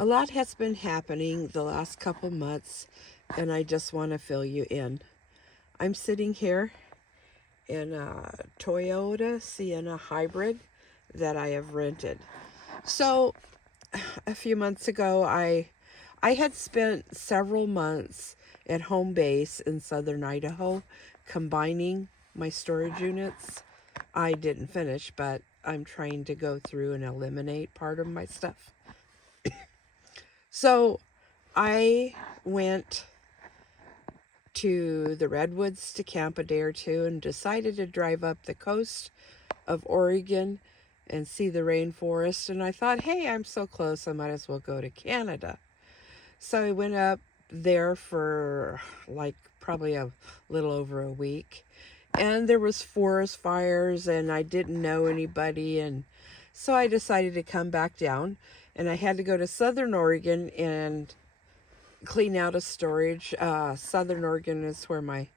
A lot has been happening the last couple months, and I just want to fill you in. I'm sitting here in a Toyota Sienna hybrid that I have rented. So, a few months ago, I had spent several months at home base in southern Idaho combining my storage units. I didn't finish, but I'm trying to go through and eliminate part of my stuff. So I went to the Redwoods to camp a day or two and decided to drive up the coast of Oregon and see the rainforest. And I thought, hey, I'm so close, I might as well go to Canada. So I went up there for like probably a little over a week. And there was forest fires and I didn't know anybody, and so I decided to come back down, and I had to go to Southern Oregon and clean out a storage. Southern Oregon is where my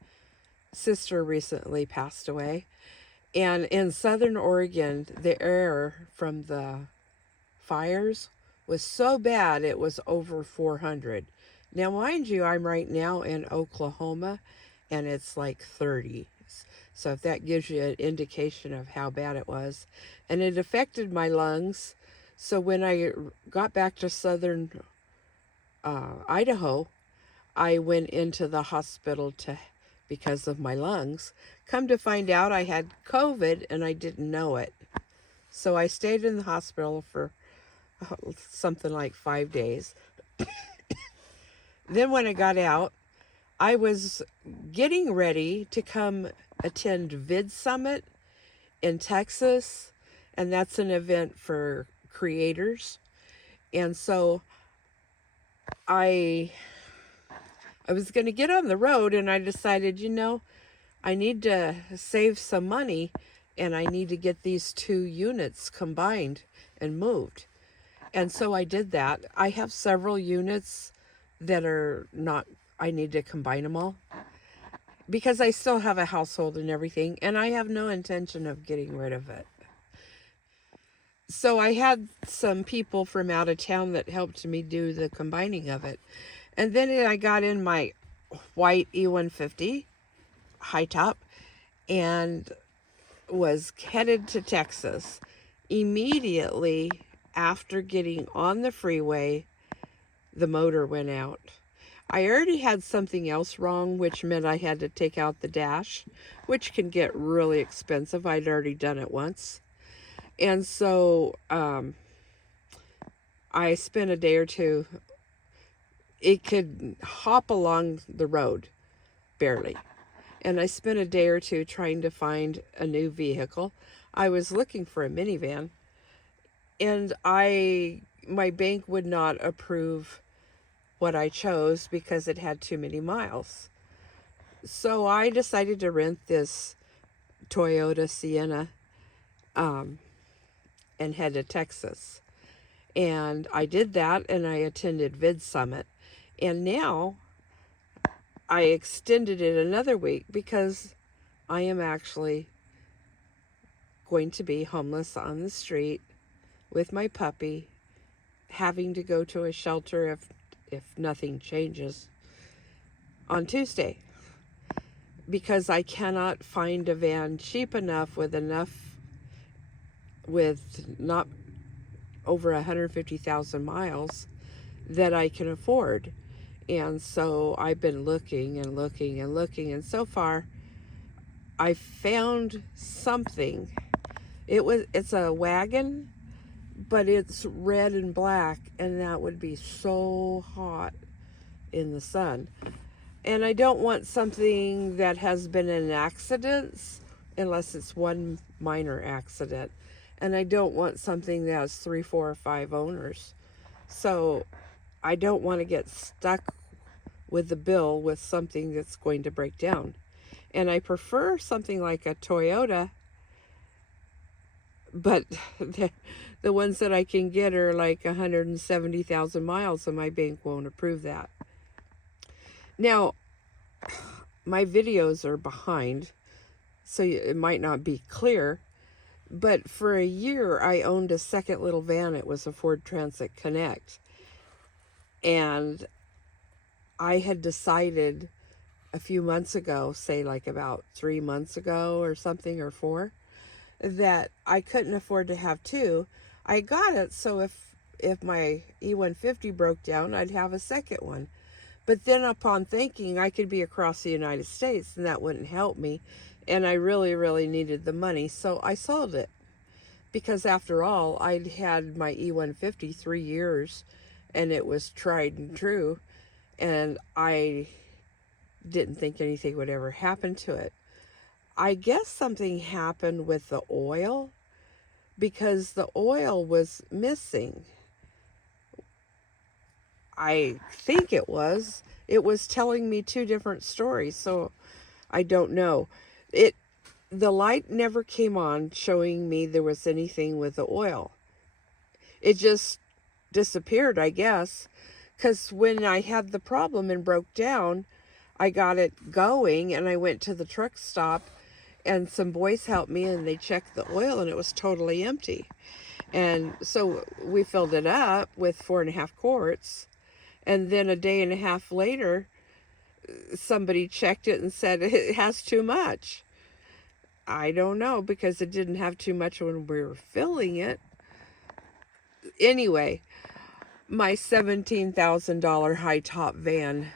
sister recently passed away. And in Southern Oregon, the air from the fires was so bad it was over 400. Now, mind you, I'm right now in Oklahoma and it's like 30. So if that gives you an indication of how bad it was. And it affected my lungs. So when I got back to southern Idaho, I went into the hospital because of my lungs. Come to find out I had COVID and I didn't know it. So I stayed in the hospital for something like 5 days. Then when I got out, I was getting ready to come attend Vid Summit in Texas, and that's an event for creators. And so I was going to get on the road, and I decided, I need to save some money and I need to get these two units combined and moved. And so I did that. I have several units that are not, I need to combine them all because I still have a household and everything, and I have no intention of getting rid of it. So I had some people from out of town that helped me do the combining of it. And then I got in my white E150 high top and was headed to Texas. Immediately after getting on the freeway, the motor went out. I already had something else wrong, which meant I had to take out the dash, which can get really expensive. I'd already done it once. And so I spent a day or two. It could hop along the road, barely. And I spent a day or two trying to find a new vehicle. I was looking for a minivan, and my bank would not approve what I chose because it had too many miles. So I decided to rent this Toyota Sienna and head to Texas. And I did that, and I attended Vid Summit. And now I extended it another week because I am actually going to be homeless on the street with my puppy, having to go to a shelter if nothing changes on Tuesday, because I cannot find a van cheap enough with not over 150,000 miles that I can afford. And so I've been looking and looking and looking, and so far I found something. It's a wagon, but it's red and black, and that would be so hot in the sun. And I don't want something that has been in accidents unless it's one minor accident. And I don't want something that has 3, 4, or 5 owners. So I don't want to get stuck with the bill with something that's going to break down. And I prefer something like a Toyota, but the ones that I can get are like 170,000 miles, and my bank won't approve that. Now, my videos are behind, so it might not be clear, but for a year I owned a second little van. It was a Ford Transit Connect, And I had decided a few months ago, say like about 3 months ago or something, or 4, that I couldn't afford to have two. I got it so if my E150 broke down, I'd have a second one. But then upon thinking I could be across the United States and that wouldn't help me, and I really, really needed the money, so I sold it. Because after all, I'd had my E150 3 years and it was tried and true, and I didn't think anything would ever happen to it. I guess something happened with the oil because the oil was missing. I think it was. It was telling me two different stories, so I don't know. It the light never came on showing me there was anything with the oil. It just disappeared, I guess, because when I had the problem and broke down, I got it going and I went to the truck stop and some boys helped me and they checked the oil and it was totally empty. And so we filled it up with 4.5 quarts. And then a day and a half later, somebody checked it and said it has too much. I don't know because it didn't have too much when we were filling it. Anyway, my $17,000 high top van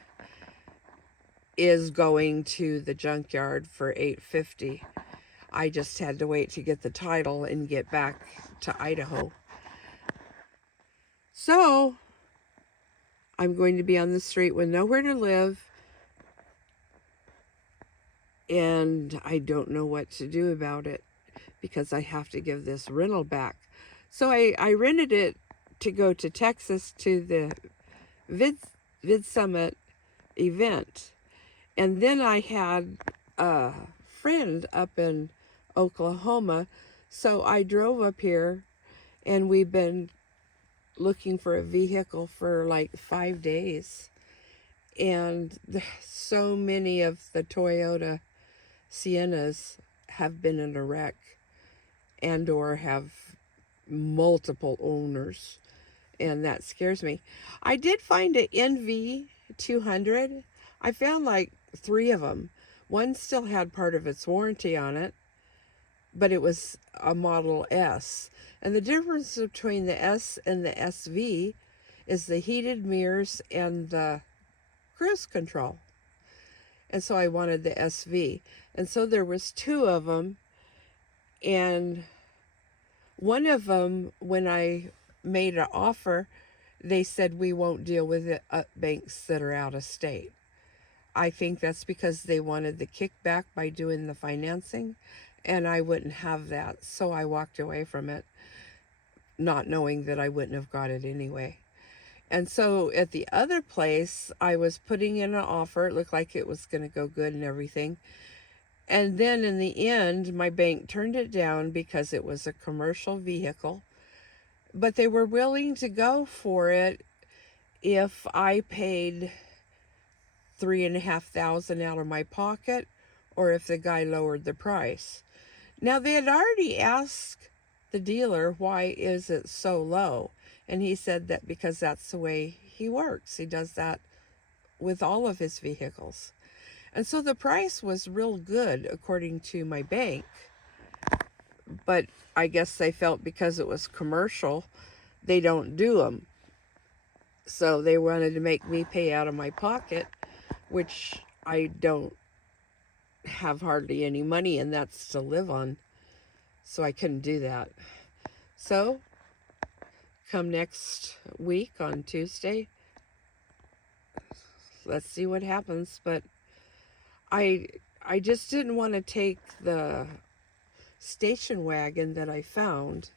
is going to the junkyard for $850. I just had to wait to get the title and get back to Idaho. So I'm going to be on the street with nowhere to live, and I don't know what to do about it because I have to give this rental back. So I rented it to go to Texas to the Vid Summit event. And then I had a friend up in Oklahoma, so I drove up here, and we've been looking for a vehicle for like 5 days. And so many of the Toyota Siennas have been in a wreck and or have multiple owners, and that scares me. I did find an NV 200. I found like 3 of them. One still had part of its warranty on it, but it was a Model S. And the difference between the S and the SV is the heated mirrors and the cruise control. And so I wanted the SV. And so there was 2 of them, and one of them, when I made an offer, they said we won't deal with it banks that are out of state. I think that's because they wanted the kickback by doing the financing, and I wouldn't have that. So I walked away from it, not knowing that I wouldn't have got it anyway. And so at the other place, I was putting in an offer. It looked like it was going to go good and everything. And then in the end, my bank turned it down because it was a commercial vehicle. But they were willing to go for it if I paid $3,500 out of my pocket, or if the guy lowered the price. Now they had already asked the dealer, why is it so low? And he said that because that's the way he works. He does that with all of his vehicles. And so the price was real good according to my bank. But I guess they felt because it was commercial, they don't do them. So they wanted to make me pay out of my pocket, which I don't have hardly any money, and that's to live on. So I couldn't do that. So come next week on Tuesday, let's see what happens. But I just didn't want to take the station wagon that I found.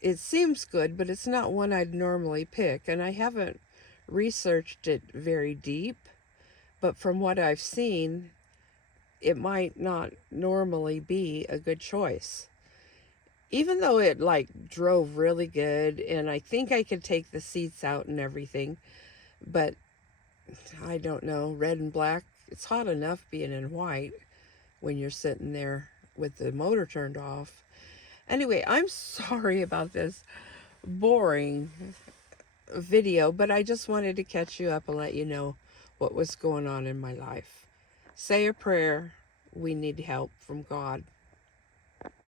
It seems good, but it's not one I'd normally pick, and I haven't researched it very deep. But from what I've seen, it might not normally be a good choice. Even though it like drove really good, and I think I could take the seats out and everything, but I don't know, red and black, it's hot enough being in white when you're sitting there with the motor turned off. Anyway, I'm sorry about this boring video, but I just wanted to catch you up and let you know what was going on in my life. Say a prayer. We need help from God.